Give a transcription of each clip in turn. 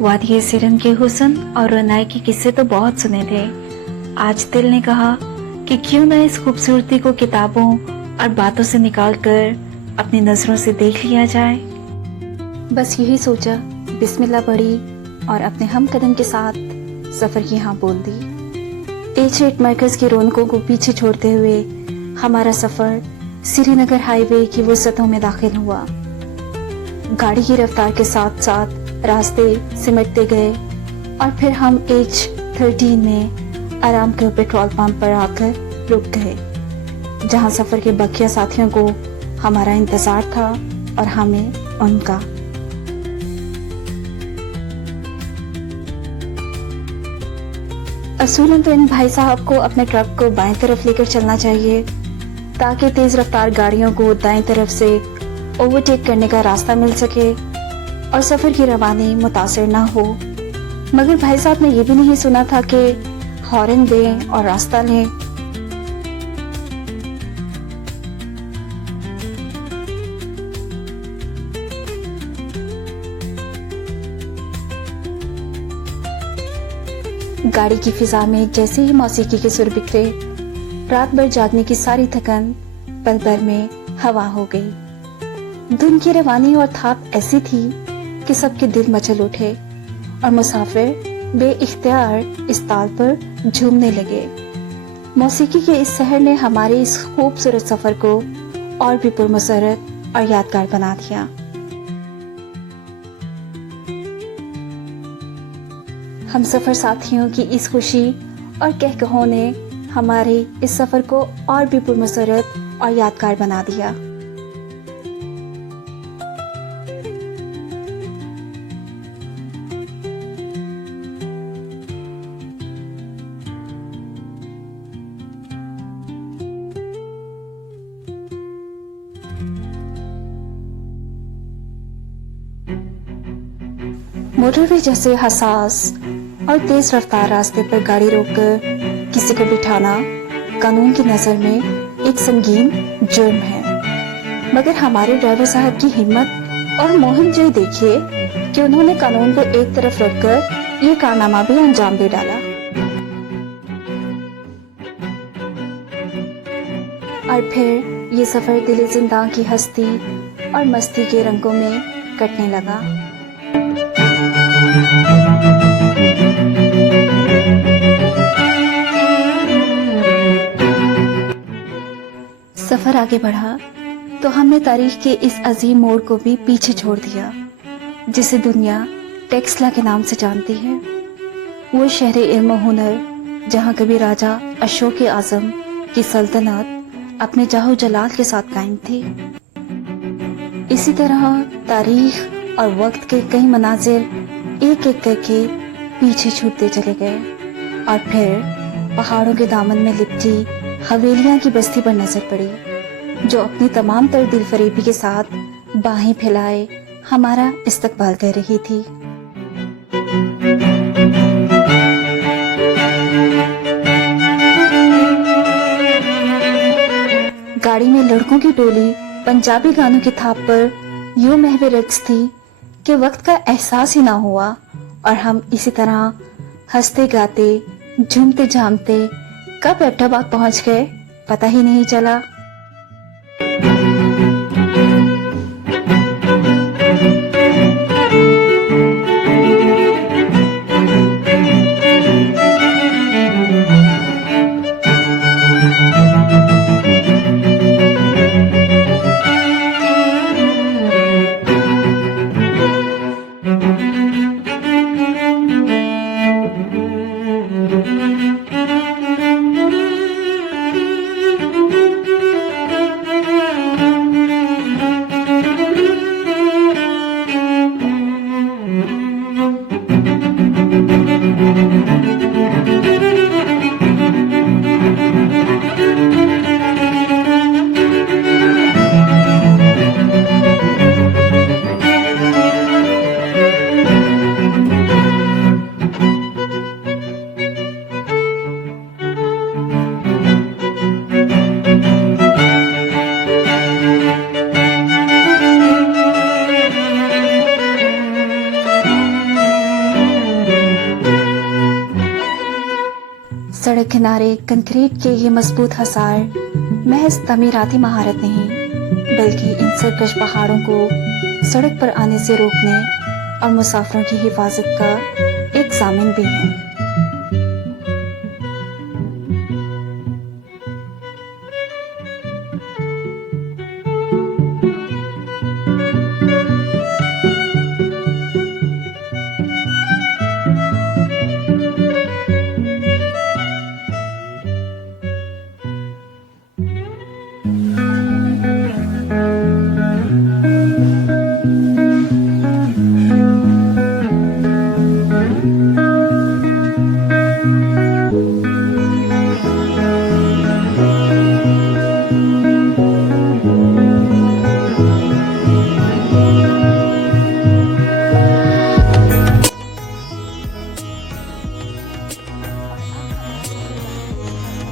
वादिये सिरन के हुस्न और रोनाई के किस्से तो बहुत सुने थे। आज दिल ने कहा कि क्यों न इस खूबसूरती को किताबों और बातों से निकालकर अपनी नजरों से देख लिया जाए। बस यही सोचा, बिस्मिल्लाह पढ़ी और अपने हम कदम के साथ सफर की हाँ बोल दी। एच8 मरकज की रौनकों को पीछे छोड़ते हुए हमारा सफर श्रीनगर हाईवे की वसतों में दाखिल हुआ। गाड़ी की रफ्तार के साथ साथ रास्ते सिमटते गए और फिर हम H13 में आराम के पेट्रोल पंप पर आकर रुक गए, जहां सफर के बकिया साथियों को हमारा इंतजार था और हमें उनका। असूलन तो इन भाई साहब को अपने ट्रक को बाएं तरफ लेकर चलना चाहिए ताकि तेज रफ्तार गाड़ियों को दाएं तरफ से ओवरटेक करने का रास्ता मिल सके और सफर की रवानी मुतासिर ना हो। मगर भाई साहब ने यह भी नहीं सुना था कि हॉर्न दें और रास्ता लें। गाड़ी की फिजा में जैसे ही मौसीकी के सुर बिखरे, रात भर जागने की सारी थकन पल भर में हवा हो गई। धुन की रवानी और थाप ऐसी थी कि सबके दिल मचल उठे और मुसाफिर बेइख्तियार इस ताल पर झूमने लगे। मौसीकी के इस सहर ने हमारे इस खूबसूरत सफर को और भी पुरमसरत और यादगार बना दिया। हम सफर साथियों की इस खुशी और कहकहों ने हमारे इस सफर को और भी पुरमसरत और यादगार बना दिया। मोटरवे जैसे हसास और तेज रफ्तार रास्ते पर गाड़ी रोककर किसी को बिठाना कानून की नजर में एक संगीन जुर्म है। मगर हमारे ड्राइवर साहब की हिम्मत और मोहनजोई देखिए कि उन्होंने कानून को एक तरफ रखकर ये कारनामा भी अंजाम दे डाला। और फिर ये सफर दिल जिंदा की हस्ती और मस्ती के रंगों में कटने लगा। सफर आगे बढ़ा तो हमने तारीख के इस अजीम मोड़ को भी पीछे छोड़ दिया जिसे दुनिया टेक्सला के नाम से जानती है। वो शहर इल्म हुनर जहाँ कभी राजा अशोक आजम की सल्तनत अपने जाहो जलाल के साथ कायम थी। इसी तरह तारीख और वक्त के कई मनाजिर एक एक करके पीछे छूटते चले गए और फिर पहाड़ों के दामन में लिपटी हवेलियां की बस्ती पर नजर पड़ी जो अपनी तमाम तर दिलफरेबी के साथ बाहें फैलाए हमारा इस्तकबाल कर रही थी। गाड़ी में लड़कों की टोली पंजाबी गानों की थाप पर यूं महवे रक्स थी कि वक्त का एहसास ही ना हुआ और हम इसी तरह हंसते गाते झूमते झामते कब एबटाबाद पहुंच गए पता ही नहीं चला। किनारे कंक्रीट के ये मजबूत हसार महज तमीराती महारत नहीं, बल्कि इन सरकश पहाड़ों को सड़क पर आने से रोकने और मुसाफिरों की हिफाजत का एक ज़ामिन भी है।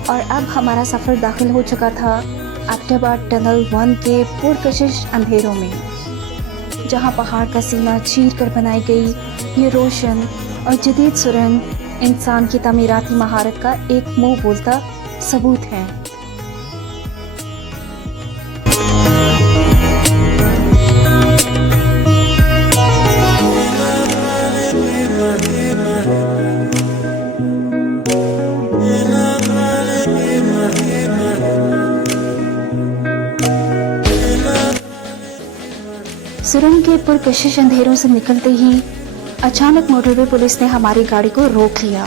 और अब हमारा सफ़र दाखिल हो चुका था अब्टाबाद टनल 1 के पुरकशिश अंधेरों में, जहां पहाड़ का सीना चीर कर बनाई गई ये रोशन और जदीद सुरंग इंसान की तमीराती महारत का एक मुंह बोलता सबूत है। सुरंग के पुरकशिश अंधेरों से निकलते ही अचानक मोटरवे पुलिस ने हमारी गाड़ी को रोक लिया।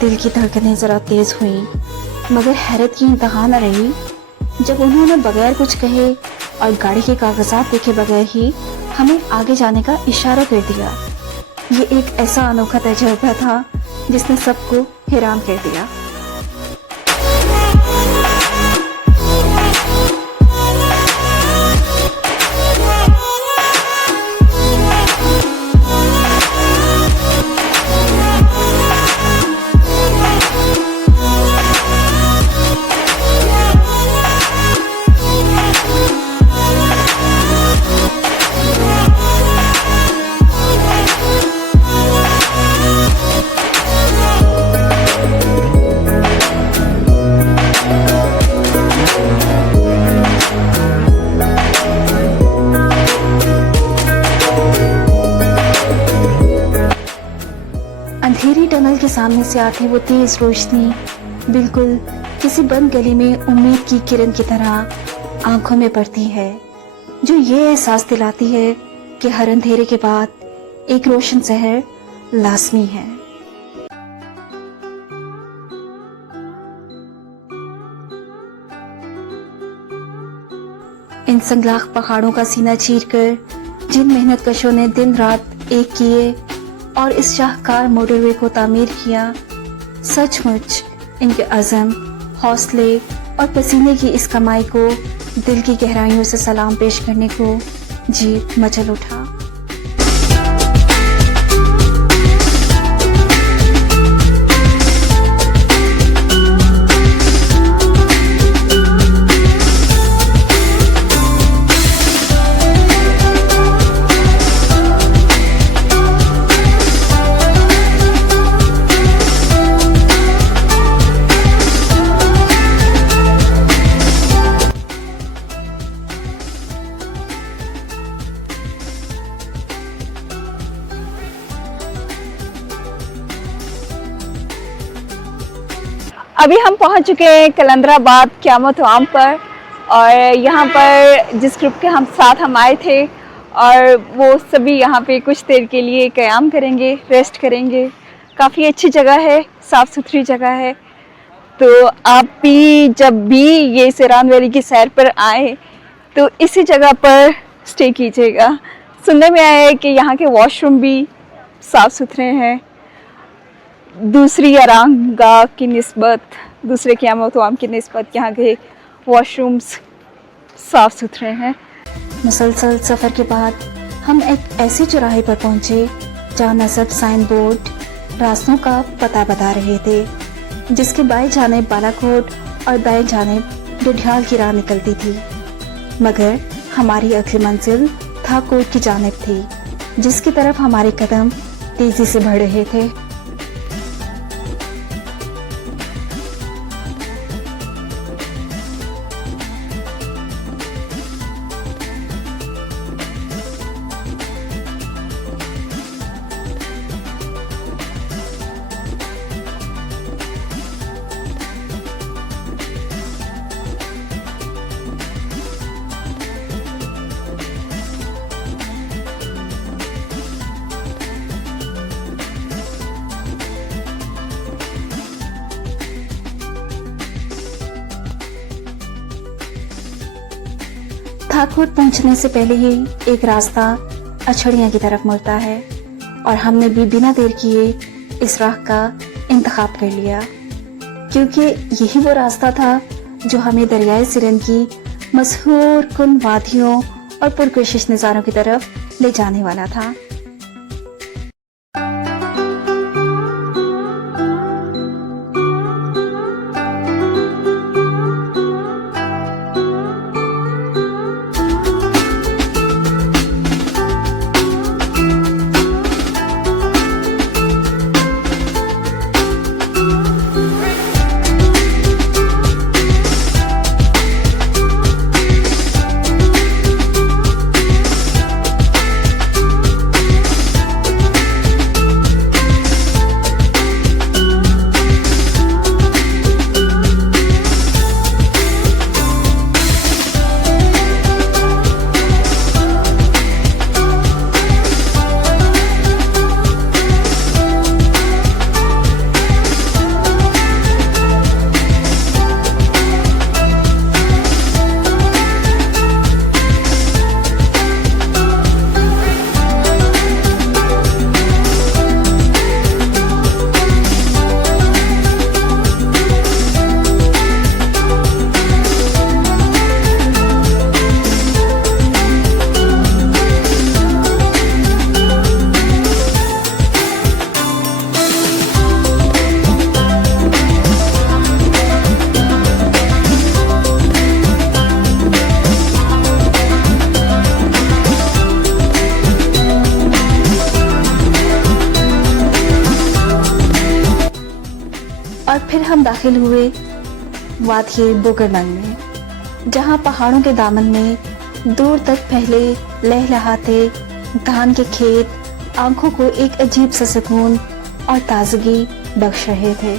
दिल की धड़कनें जरा तेज हुई, मगर हैरत की इंतहा न रही जब उन्होंने बगैर कुछ कहे और गाड़ी के कागजात देखे बगैर ही हमें आगे जाने का इशारा कर दिया। ये एक ऐसा अनोखा तजुर्बा था जिसने सबको हैरान कर दिया। अंधेरी टनल के सामने से आती वो तेज रोशनी बिल्कुल किसी बंद गली में उम्मीद की किरण की तरह आंखों में पड़ती है, जो ये एहसास दिलाती है कि हर अंधेरे के बाद एक रोशन शहर लाजमी है। इन संगलाख पहाड़ों का सीना चीरकर जिन मेहनत कशों ने दिन रात एक किए और इस शाहकार मोटरवे को तामीर किया, सचमुच इनके अज़म, हौसले और पसीने की इस कमाई को दिल की गहराइयों से सलाम पेश करने को जी मचल उठा। अभी हम पहुंच चुके हैं कलंदराबाद क़यामत वाम पर, और यहाँ पर जिस ग्रुप के हम आए थे और वो सभी यहाँ पे कुछ देर के लिए क़याम करेंगे, रेस्ट करेंगे। काफ़ी अच्छी जगह है, साफ़ सुथरी जगह है। तो आप भी जब भी ये सेरान वैली की सैर पर आए तो इसी जगह पर स्टे कीजिएगा। सुनने में आया है कि यहाँ के वॉशरूम भी साफ़ सुथरे हैं, दूसरी आरामगाह की निस्बत, दूसरे क़यामत वाम की निस्बत यहाँ के वॉशरूम्स साफ़ सुथरे हैं। मुसलसल सफ़र के बाद हम एक ऐसी चौराहे पर पहुँचे जहाँ नस्ब साइन बोर्ड रास्तों का पता बता रहे थे, जिसके बाएं जानिब बालाकोट और दाएं जानिब डुडियाल की राह निकलती थी। मगर हमारी अगली मंजिल थाकोट की जानिब थी, जिसकी तरफ हमारे कदम तेज़ी से बढ़ रहे थे। खाकपुर पहुंचने से पहले ही एक रास्ता अछड़िया की तरफ मुड़ता है और हमने भी बिना देर किए इस राह का इंतखाब कर लिया, क्योंकि यही वो रास्ता था जो हमें दरियाए सिरन की मशहूर कुन वादियों और पुरकशिश नज़ारों की तरफ ले जाने वाला था। और फिर हम दाखिल हुए वादिये बुगरनंग में, जहां पहाड़ों के दामन में दूर तक फैले लहलहाते धान के खेत आंखों को एक अजीब सा सुकून और ताजगी बख्श रहे थे।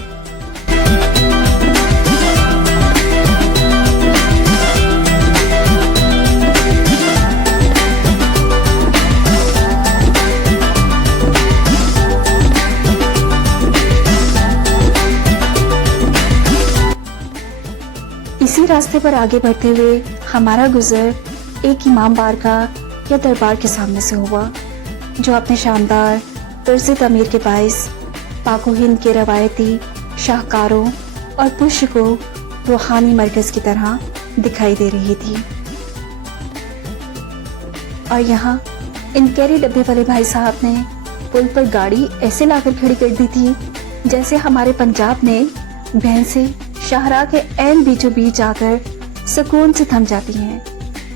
इसी रास्ते पर आगे बढ़ते हुए हमारा गुजर एक इमाम बारगाह या दरबार के सामने से हुआ, जो अपने शानदार तर्ज तमीर के बाइस पाको हिंद के रवायती शाहकारों और पुष्य को रूहानी मरकज की तरह दिखाई दे रही थी। और यहाँ इन कैरी डब्बे वाले भाई साहब ने पुल पर गाड़ी ऐसे लाकर खड़ी कर दी थी जैसे हमारे पंजाब में भैंसें शाहराह के ऐन बीचों बीच आकर सुकून से थम जाती हैं,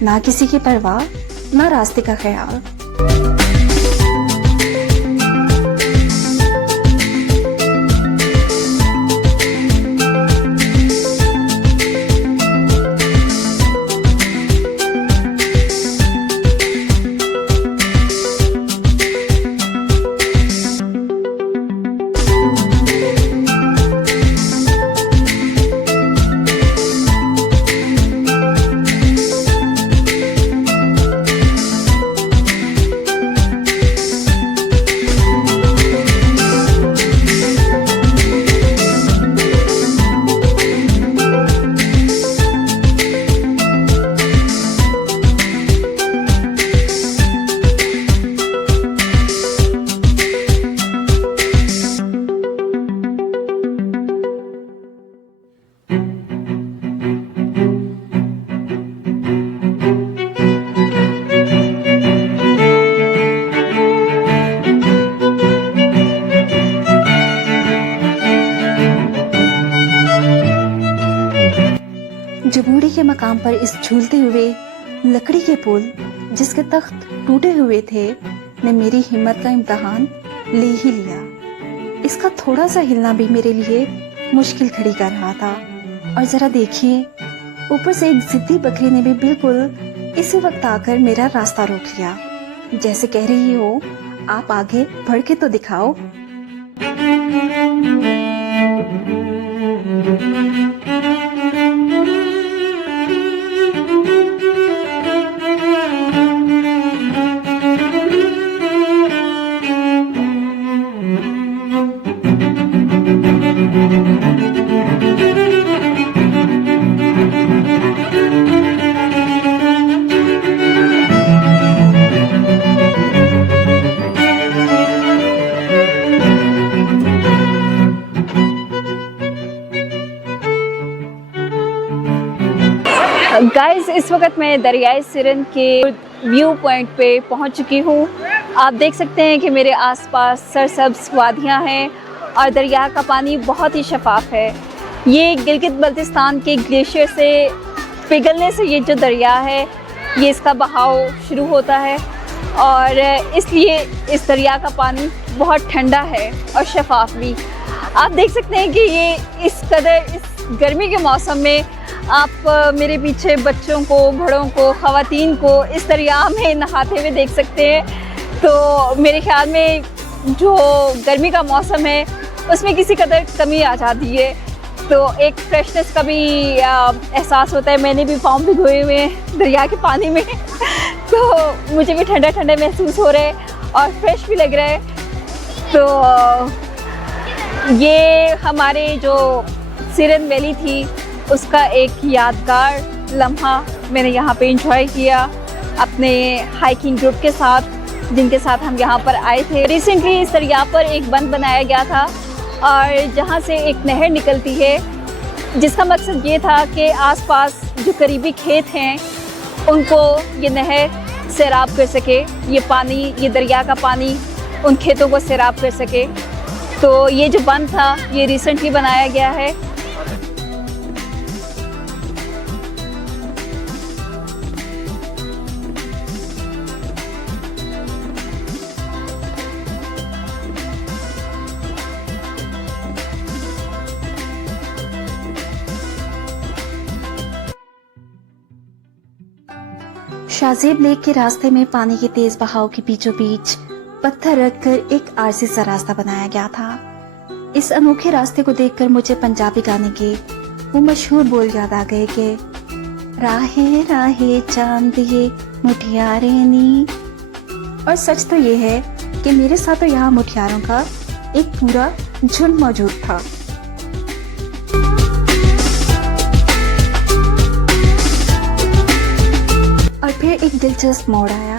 ना किसी की परवाह ना रास्ते का ख्याल। जबूड़ी के मकाम पर इस झूलते हुए लकड़ी के पुल जिसके तख्त टूटे हुए थे ने मेरी हिम्मत का इम्तहान ले ही लिया। इसका थोड़ा सा हिलना भी मेरे लिए मुश्किल खड़ी कर रहा था। और जरा देखिए, ऊपर से एक जिद्दी बकरी ने भी बिल्कुल इसी वक्त आकर मेरा रास्ता रोक लिया, जैसे कह रही हो आप आगे बढ़ के तो दिखाओ। गाइस इस वक्त मैं दरियाए सिरन के व्यू पॉइंट पे पहुंच चुकी हूँ। आप देख सकते हैं कि मेरे आसपास सरसब्ज वादियाँ हैं और दरिया का पानी बहुत ही शफाफ है। ये गिलगित बल्तिस्तान के ग्लेशियर से पिघलने से ये जो दरिया है ये इसका बहाव शुरू होता है और इसलिए इस दरिया का पानी बहुत ठंडा है और शफाफ भी। आप देख सकते हैं कि ये इस कदर इस गर्मी के मौसम में आप मेरे पीछे बच्चों को, बड़ों को, ख़वातीन को इस दरिया में नहाते हुए देख सकते हैं। तो मेरे ख्याल में जो गर्मी का मौसम है उसमें किसी कदर कमी आ जाती है, तो एक फ्रेशनेस का भी एहसास होता है। मैंने भी पाँव भिगोए हुए हैं दरिया के पानी में तो मुझे भी ठंडा ठंडा महसूस हो रहा है और फ्रेश भी लग रहा है। तो ये हमारे जो सिरन वैली थी उसका एक यादगार लम्हा मैंने यहाँ पे एंजॉय किया अपने हाइकिंग ग्रुप के साथ, जिनके साथ हम यहाँ पर आए थे। रिसेंटली इस दरिया पर एक बंद बनाया गया था और जहाँ से एक नहर निकलती है, जिसका मकसद ये था कि आसपास जो करीबी खेत हैं उनको ये नहर सैराब कर सके, ये पानी, ये दरिया का पानी उन खेतों को सैराब कर सके। तो ये जो बंद था ये रिसेंटली बनाया गया है। शाहजेब लेक के रास्ते में पानी के तेज बहाव के बीचों बीच पत्थर रखकर एक आरसी सा रास्ता बनाया गया था। इस अनोखे रास्ते को देखकर मुझे पंजाबी गाने के वो मशहूर बोल याद आ गए कि राहे राहे चांद ये मुठियारे नी। और सच तो ये है कि मेरे साथ तो यहाँ मुठियारों का एक पूरा झुंड मौजूद था। और फिर एक दिलचस्प मोड़ आया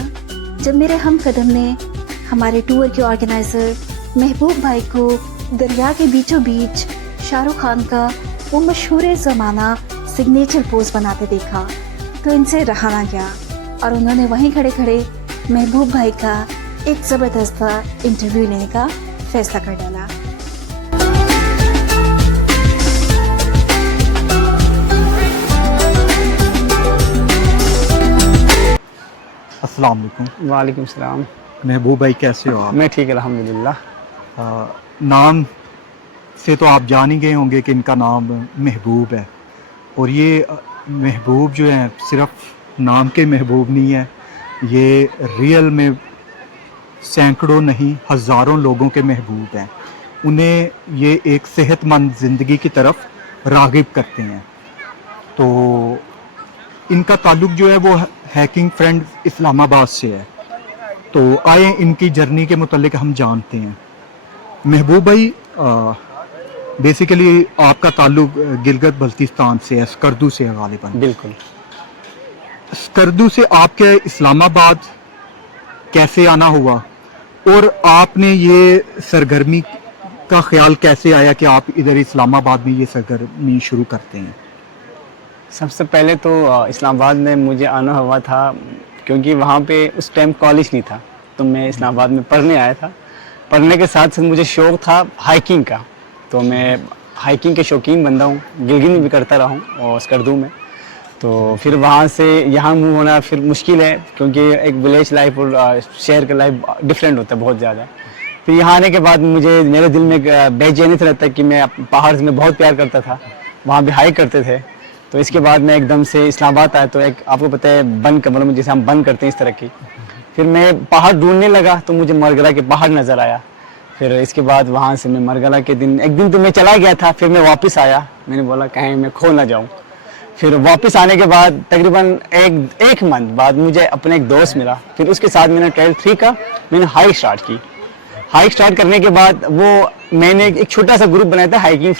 जब मेरे हम कदम ने हमारे टूर के ऑर्गेनाइजर महबूब भाई को दरिया के बीचों बीच शाहरुख खान का वो मशहूर ज़माना सिग्नेचर पोज बनाते देखा तो इनसे रहा ना गया और उन्होंने वहीं खड़े खड़े महबूब भाई का एक ज़बरदस्त इंटरव्यू लेने का फैसला कर डाला। अस्सलाम वालेकुम। वालेकुम सलाम। महबूब भाई कैसे हो आप? मैं ठीक है अल्हम्दुलिल्लाह। नाम से तो आप जान ही गए होंगे कि इनका नाम महबूब है और ये महबूब जो है सिर्फ नाम के महबूब नहीं है, ये रियल में सैकड़ों नहीं हज़ारों लोगों के महबूब हैं। उन्हें ये एक सेहतमंद ज़िंदगी की तरफ राग़िब करते हैं। तो इनका ताल्लुक़ जो है वो हैकिंग फ्रेंड इस्लामाबाद से है। तो आए इनकी जर्नी के मुतालिक हम जानते हैं। महबूब भाई, बेसिकली आपका ताल्लुक़ गिलगित बल्तिस्तान से है, स्कर्दू से है गालिबन। बिल्कुल। स्कर्दू से आपके इस्लामाबाद कैसे आना हुआ और आपने ये सरगर्मी का ख्याल कैसे आया कि आप इधर इस्लामाबाद में ये सरगर्मी शुरू करते हैं? सबसे पहले तो इस्लामाबाद में मुझे आना हुआ था क्योंकि वहाँ पे उस टाइम कॉलेज नहीं था, तो मैं इस्लामाबाद में पढ़ने आया था। पढ़ने के साथ साथ मुझे शौक़ था हाइकिंग का, तो मैं हाइकिंग के शौकीन बंदा हूँ, गिलगित में भी करता रहा हूँ और स्कर्दू में। तो फिर वहाँ से यहाँ मूव होना फिर मुश्किल है क्योंकि एक विलेज लाइफ और शहर का लाइफ डिफरेंट होता है बहुत ज़्यादा। फिर यहाँ आने के बाद मुझे मेरे दिल में बेचैनी से रहता है कि मैं पहाड़ में बहुत प्यार करता था, वहाँ भी हाइक करते थे। तो इसके बाद मैं एकदम से इस्लामाबाद आया, तो एक आपको पता है बंद कमरों में जैसे हम बंद करते हैं इस तरह की। फिर मैं पहाड़ ढूंढने लगा तो मुझे मरगला के पहाड़ नज़र आया। फिर इसके बाद वहाँ से मैं मरगला के दिन एक दिन तो मैं चला गया था, फिर मैं वापस आया, मैंने बोला कहीं मैं खो ना जाऊँ। फिर वापस आने के बाद तकरीबन एक मंथ बाद मुझे अपने एक दोस्त मिला, फिर उसके साथ मैंने ट्रायल 3 का मैंने हाइक स्टार्ट की। हाइक स्टार्ट करने के बाद वो मैंने एक छोटा सा ग्रुप बनाया था हाइकिंग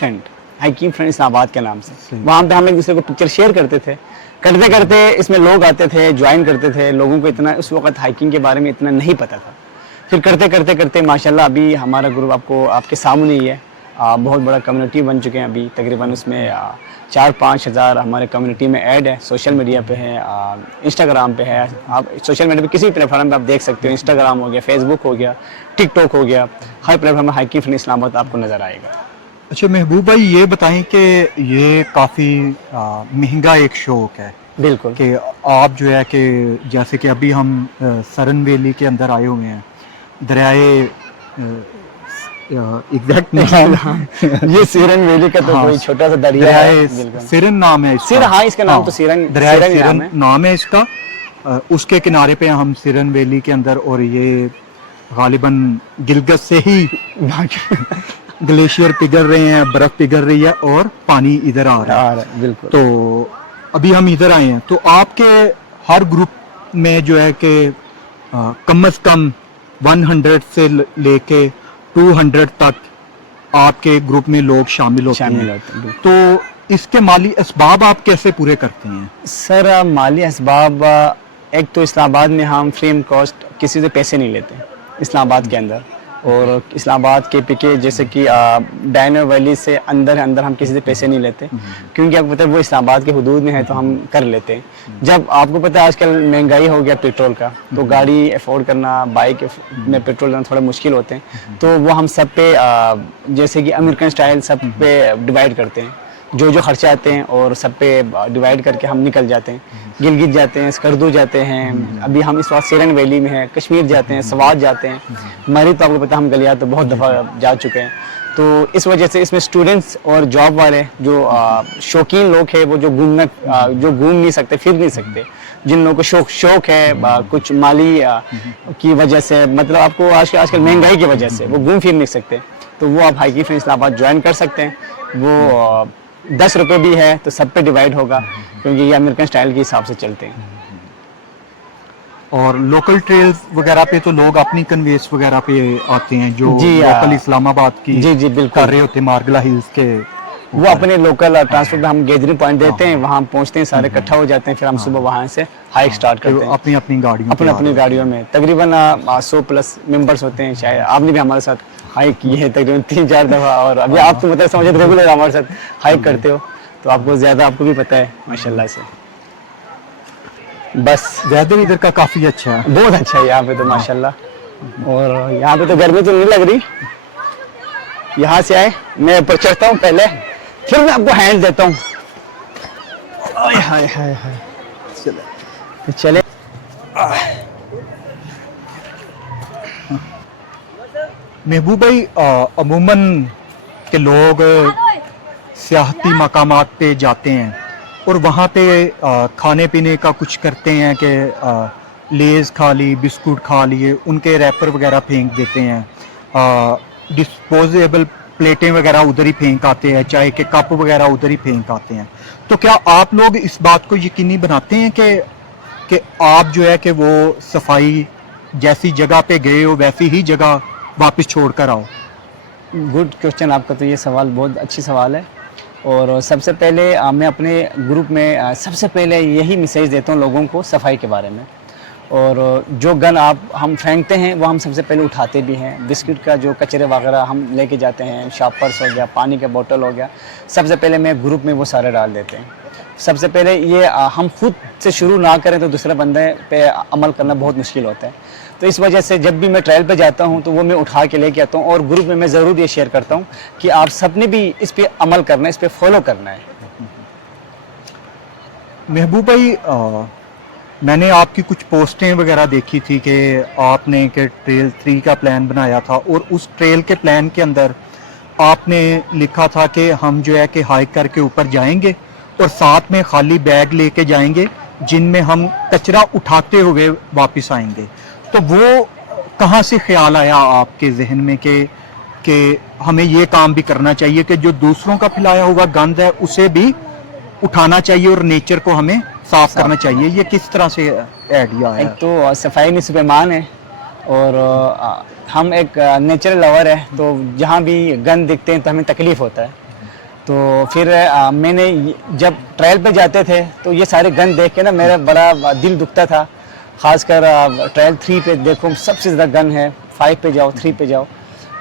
फ्रेंड इस्लामाबाद के नाम से। वहाँ पे हम एक दूसरे को पिक्चर शेयर करते थे, करते करते इसमें लोग आते थे, ज्वाइन करते थे। लोगों को इतना उस वक्त हाइकिंग के बारे में इतना नहीं पता था। फिर करते करते करते माशाल्लाह अभी हमारा ग्रुप आपके सामने ही है, बहुत बड़ा कम्युनिटी बन चुके हैं। अभी तकरीबन उसमें 4-5 हज़ार हमारे कम्युनिटी में ऐड है, सोशल मीडिया पे है, इंस्टाग्राम पे है। आप सोशल मीडिया पे किसी भी प्लेटफॉर्म पे आप देख सकते हो, इंस्टाग्राम हो गया, फेसबुक हो गया, टिकटॉक हो गया, हर प्लेटफॉर्म में हाइकिंग फ्रेंड इस्लामाबाद आपको नज़र आएगा। अच्छा महबूब भाई, ये बताएं कि ये काफ़ी महंगा एक शौक है बिल्कुल कि आप जो है कि जैसे कि अभी हम सरन वैली के अंदर आए हुए हैं, दरियाए एग्जैक्ट ये सीरन वैली का तो हाँ, कोई छोटा सा दरिया है, बिल्कुल। सिरन नाम है इसका। सिर, हाँ, इसका नाम तो सिरन, दरिया सिरन ही सिरन नाम है। नाम है इसका। उसके किनारे पे हम सिरन वैली के अंदर, और ये गालिबन गिलगित से ही ग्लेशियर पिघल रहे हैं, बर्फ पिघल रही है और पानी इधर आ रहा है। बिल्कुल। तो अभी हम इधर आए हैं, तो आपके हर ग्रुप में जो है कि कम से कम 100 से लेके 200 तक आपके ग्रुप में लोग शामिल होते हैं। तो इसके माली असबाब आप कैसे पूरे करते हैं? सर, माली असबाब, एक तो इस्लामाबाद में हम फ्री ऑफ कॉस्ट किसी से पैसे नहीं लेते इस्लामाबाद के अंदर, और इस्लामाबाद के पीके जैसे कि डायनो वैली से अंदर हम किसी से पैसे नहीं लेते, क्योंकि आपको पता है वो इस्लामाबाद के हुदूद में है तो हम कर लेते हैं। जब आपको पता है आजकल महंगाई हो गया पेट्रोल का, तो गाड़ी अफोर्ड करना, बाइक में पेट्रोल लेना थोड़ा मुश्किल होते हैं, तो वो हम सब पे जैसे कि अमेरिकन स्टाइल सब पे डिवाइड करते हैं, जो जो खर्चे आते हैं और सब पे डिवाइड करके हम निकल जाते हैं। गिलगित जाते हैं, स्कर्दू जाते हैं, अभी हम इस वक्त सिरन वैली में हैं, कश्मीर जाते हैं, सवात जाते हैं, मरी तो आपको पता हम गलियात तो बहुत दफ़ा जा चुके हैं। तो इस वजह से इसमें स्टूडेंट्स और जॉब वाले जो शौकीन लोग हैं, वो जो घूम नहीं सकते, फिर नहीं सकते, जिन लोगों को शौक है कुछ माली की वजह से, मतलब आपको आजकल महंगाई की वजह से वो घूम फिर नहीं सकते, तो वो आप हाइकिंग फ्रेंड इस्लामाबाद ज्वाइन कर सकते हैं। वो 10 रुपये भी है तो सब पे डिवाइड होगा, क्योंकि ये अमेरिकन स्टाइल के हिसाब से चलते हैं। और लोकल ट्रेल्स वगैरह पे तो लोग अपनी कन्वेस वगैरह पे आते हैं, जो जी, लोकल इस्लामाबाद की जी बिल्कुल कर रहे होते हैं, मार्गला हिल्स के, वो अपने लोकल ट्रांसपोर्ट में हम गैदरिंग पॉइंट देते हैं, वहाँ पहुँचते हैं, सारे इकट्ठा हो जाते हैं, फिर हम सुबह वहाँ से हाइक स्टार्ट करते हैं अपनी अपनी गाड़ियों अपनी गाड़ियों में। तकरीबन 100+ मेंबर्स होते हैं, शायद आपने भी हमारे साथ हाइक की है तकरीबन 3-4 दफ़ा, और अभी आप तो मतलब समझे रेगुलर हमारे साथ हाइक करते हो, तो आपको ज़्यादा आपको भी पता है माशाल्लाह से। बस वेदर इधर का काफी अच्छा है, बहुत अच्छा है यहाँ पे तो माशाल्लाह, और यहाँ पे तो गर्मी तो नहीं लग रही। यहाँ से आए, मैं ऊपर चढ़ता हूँ पहले, फिर मैं आपको हैंड देता हूँ। हाय चले। महबूब भाई, अमूमन के लोग सियाहती मकामात पे जाते हैं और वहाँ पे खाने पीने का कुछ करते हैं कि लेज़ खा ली, बिस्कुट खा लिए, उनके रैपर वगैरह फेंक देते हैं, डिस्पोजेबल प्लेटें वगैरह उधर ही फेंक आते हैं, चाय के कप वगैरह उधर ही फेंक आते हैं। तो क्या आप लोग इस बात को यकीनी बनाते हैं कि आप जो है कि वो सफाई जैसी जगह पे गए हो वैसी ही जगह वापस छोड़ कर आओ? गुड क्वेश्चन आपका, तो ये सवाल बहुत अच्छी सवाल है। और सबसे पहले मैं अपने ग्रुप में सबसे पहले यही मैसेज देता हूँ लोगों को सफाई के बारे में। और जो गन हम फेंकते हैं वो हम सबसे पहले उठाते भी हैं, बिस्किट का जो कचरे वगैरह हम लेके जाते हैं, शॉपर्स हो गया, पानी का बोतल हो गया, सबसे पहले मैं ग्रुप में वो सारे डाल देते हैं। सबसे पहले ये हम खुद से शुरू ना करें तो दूसरे बंदे पे अमल करना बहुत मुश्किल होता है। तो इस वजह से जब भी मैं ट्रायल पे जाता हूँ तो वो मैं उठा के लेके आता हूँ, और ग्रुप में मैं ज़रूर ये शेयर करता हूँ कि आप सब ने भी इस पे अमल करना है, इस पे फॉलो करना है। महबूब भाई, मैंने आपकी कुछ पोस्टें वगैरह देखी थी कि आपने कि ट्रेल 3 का प्लान बनाया था, और उस ट्रेल के प्लान के अंदर आपने लिखा था कि हम जो है कि हाइक करके ऊपर जाएंगे और साथ में खाली बैग लेके जाएंगे जिनमें हम कचरा उठाते हुए वापस आएंगे। तो वो कहाँ से ख्याल आया आपके जहन में कि हमें ये काम भी करना चाहिए कि जो दूसरों का फैलाया हुआ गंद है उसे भी उठाना चाहिए और नेचर को हमें साफ करना चाहिए? ये किस तरह से आइडिया है? एक तो सफाई निस्फ़ ईमान है, और हम एक नेचुरल लवर है, तो जहाँ भी गंद दिखते हैं तो हमें तकलीफ़ होता है। तो फिर मैंने जब ट्रायल पे जाते थे तो ये सारे गंद देख के ना मेरा बड़ा दिल दुखता था। खासकर ट्रायल 3 पे देखो सबसे ज़्यादा गन है, 5 पे जाओ, 3 पे जाओ,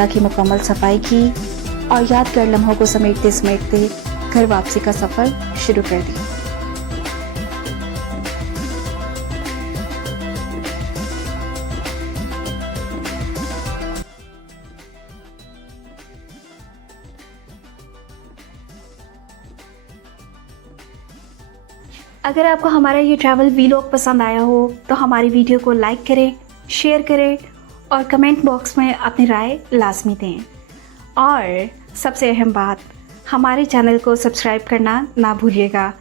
दरगाह की मुकम्मल सफाई की और यादगार लम्हों को समेटते समेटते घर वापसी का सफ़र शुरू कर दिया। अगर आपको हमारा ये ट्रैवल वीलॉग पसंद आया हो तो हमारी वीडियो को लाइक करें, शेयर करें और कमेंट बॉक्स में अपनी राय लाजमी दें। और सबसे अहम बात, हमारे चैनल को सब्सक्राइब करना ना भूलिएगा